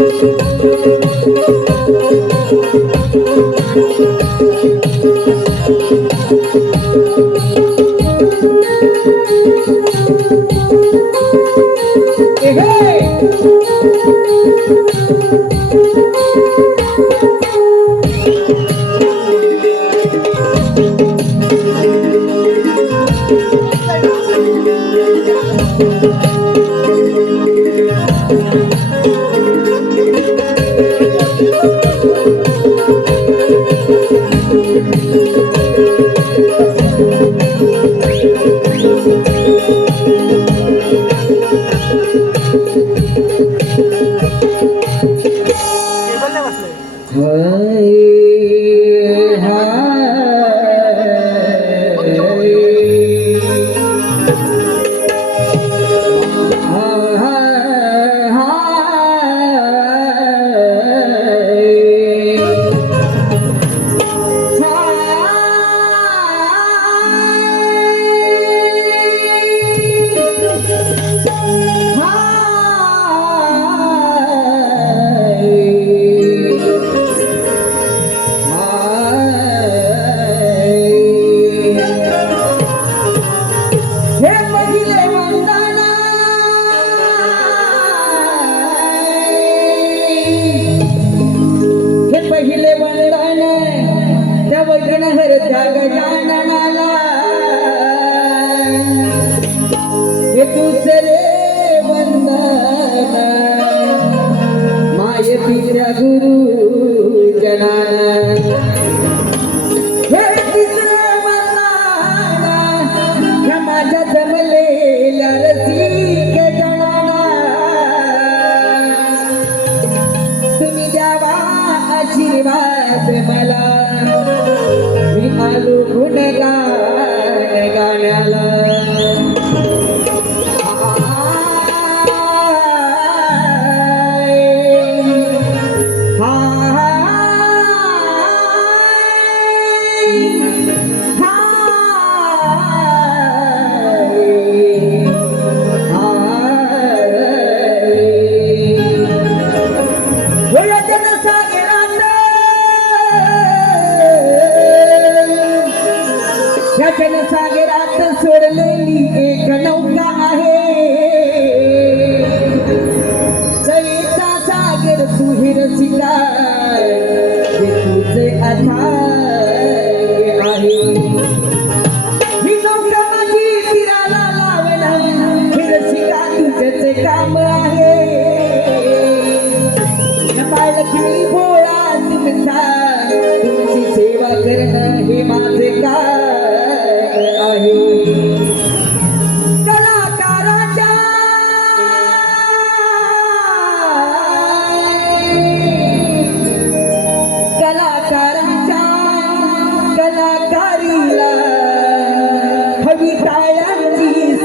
Música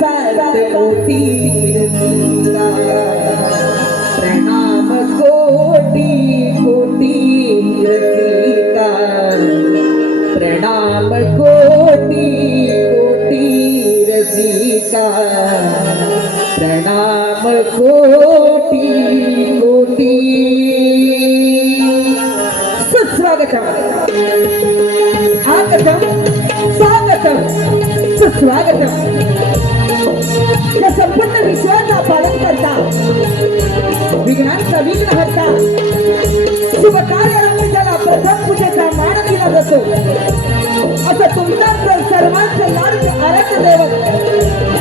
सात कोटि प्रणाम कोटी कोटी रचिता प्रणाम कोटी कोटी रचिता प्रणाम कोटी कोटि सुस्वागतम् आगतं स्वागत विश्वाचा पालन करता विघ्नान विघ्न हरता शुभ कार्याला त्याला प्रथम पूजेचा मान दिला जातो असं तुमचा सर्वांचं लाड आराध्य दैवत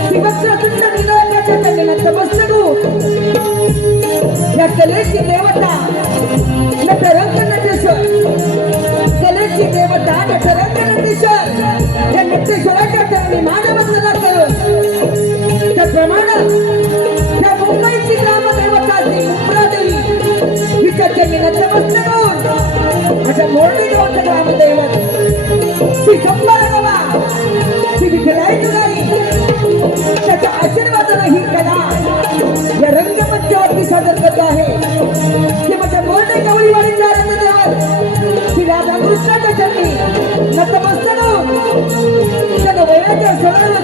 शिवक्रतुंड विनायकाच्या कन्येला तपस्त या कलेची देवता Gracias.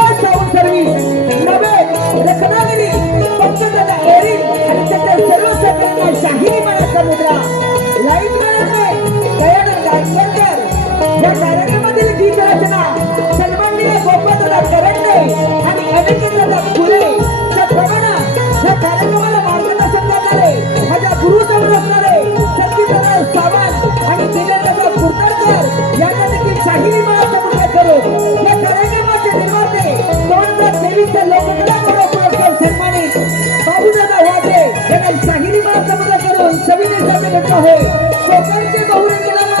है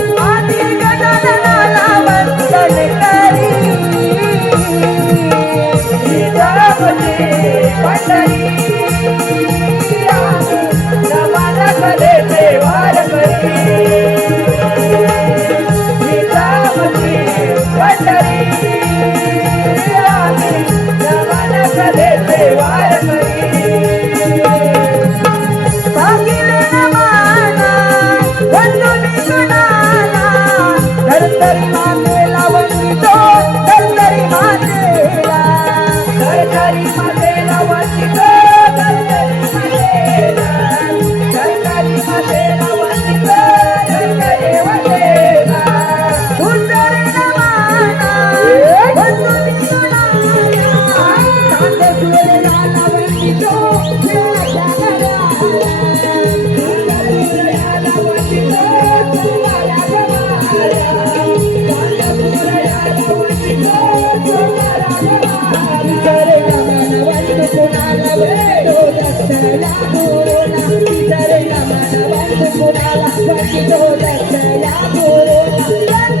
Thank you.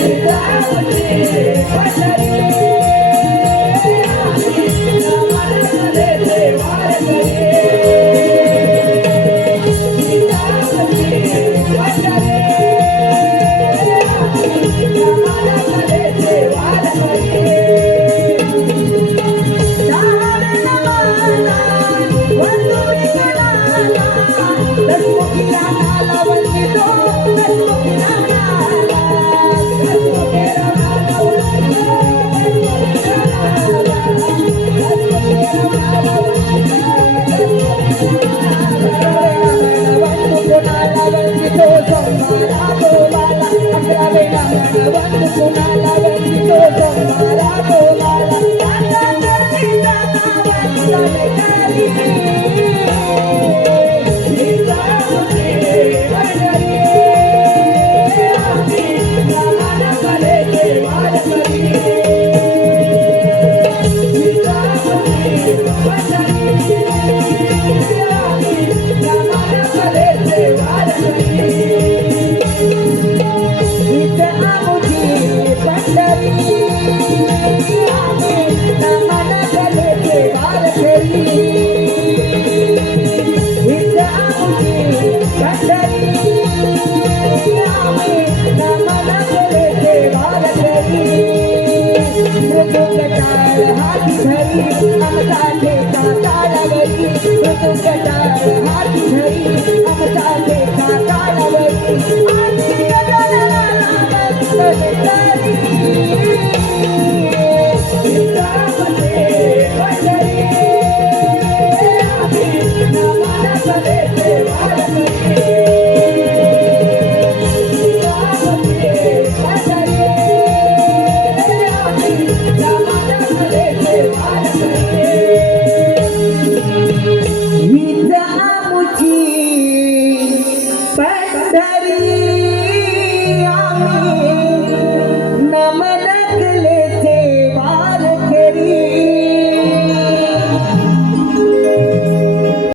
Let's walk you.